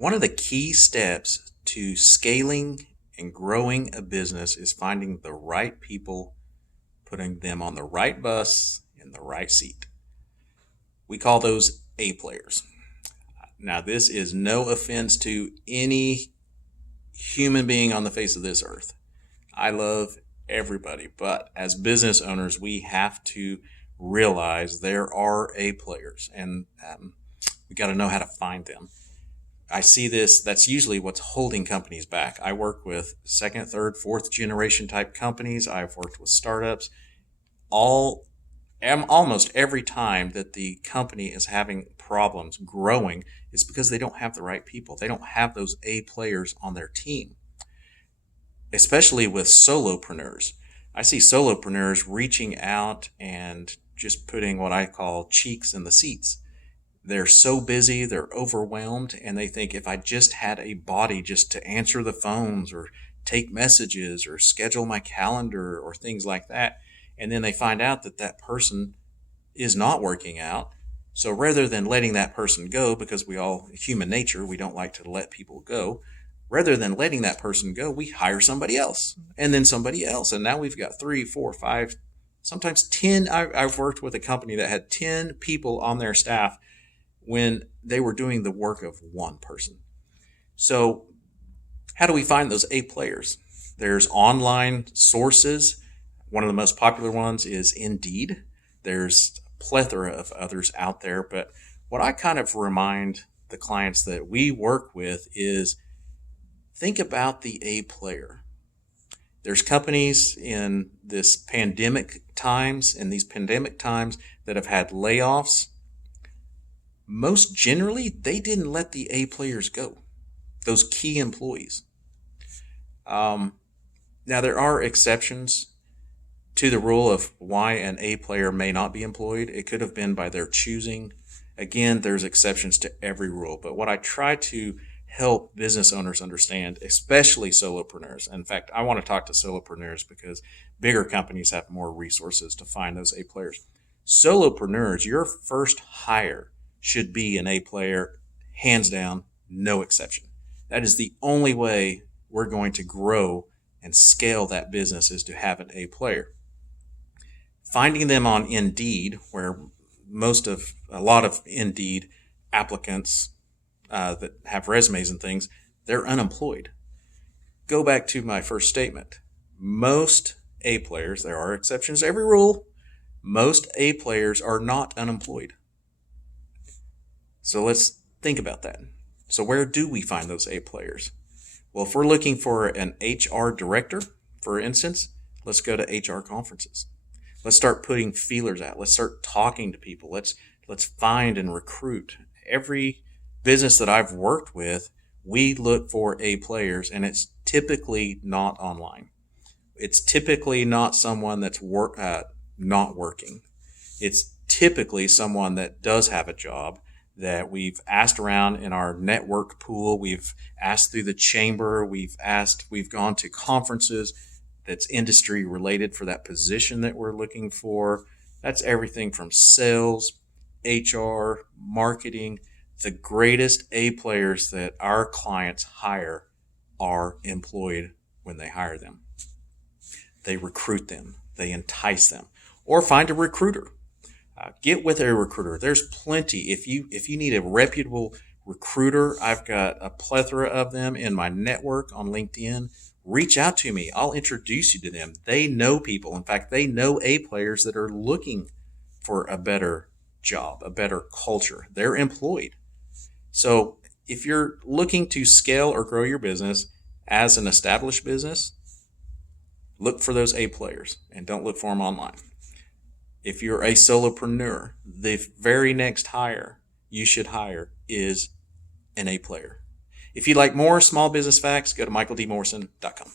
One of the key steps to scaling and growing a business is finding the right people, putting them on the right bus in the right seat. We call those A players. Now, this is no offense to any human being on the face of this earth. I love everybody, but as business owners, we have to realize there are A players, and we got to know how to find them. I see this, that's usually what's holding companies back. I work with second, third, fourth generation type companies. I've worked with startups. Almost every time that the company is having problems growing, it's because they don't have the right people. They don't have those A players on their team, especially with solopreneurs. I see solopreneurs reaching out and just putting what I call cheeks in the seats. They're so busy, they're overwhelmed, and they think if I just had a body just to answer the phones or take messages or schedule my calendar or things like that, and then they find out that that person is not working out. So rather than letting that person go, because human nature, we don't like to let people go, rather than letting that person go, we hire somebody else and then somebody else. And now we've got 3, 4, 5, sometimes 10. I've worked with a company that had 10 people on their staff when they were doing the work of one person. So how do we find those A players? There's online sources. One of the most popular ones is Indeed. There's a plethora of others out there. But what I kind of remind the clients that we work with is think about the A player. There's companies in these pandemic times that have had layoffs. Most generally, they didn't let the A players go, those key employees. Now, there are exceptions to the rule of why an A player may not be employed. It could have been by their choosing. Again, there's exceptions to every rule. But what I try to help business owners understand, especially solopreneurs. In fact, I want to talk to solopreneurs because bigger companies have more resources to find those A players. Solopreneurs, your first hire should be an A player, hands down, no exception. That is the only way we're going to grow and scale that business, is to have an A player. Finding them on Indeed, where a lot of Indeed applicants that have resumes and things, they're unemployed. Go back to my first statement. Most A players, there are exceptions to every rule, most A players are not unemployed. So let's think about that. So where do we find those A players? Well, if we're looking for an HR director, for instance, let's go to HR conferences. Let's start putting feelers out. Let's start talking to people. Let's find and recruit. Every business that I've worked with, we look for A players, and it's typically not online. It's typically not someone that's not working. It's typically someone that does have a job, that we've asked around in our network pool. We've asked through the chamber. We've gone to conferences that's industry related for that position that we're looking for. That's everything from sales, HR, marketing. The greatest A players that our clients hire are employed when they hire them. They recruit them. They entice them. Or find a recruiter. Get with a recruiter. There's plenty. If you need a reputable recruiter, I've got a plethora of them in my network on LinkedIn. Reach out to me. I'll introduce you to them. They know people. In fact, they know A players that are looking for a better job, a better culture. They're employed. So if you're looking to scale or grow your business as an established business, look for those A players and don't look for them online. If you're a solopreneur, the very next hire you should hire is an A player. If you'd like more small business facts, go to michaeldmorrison.com.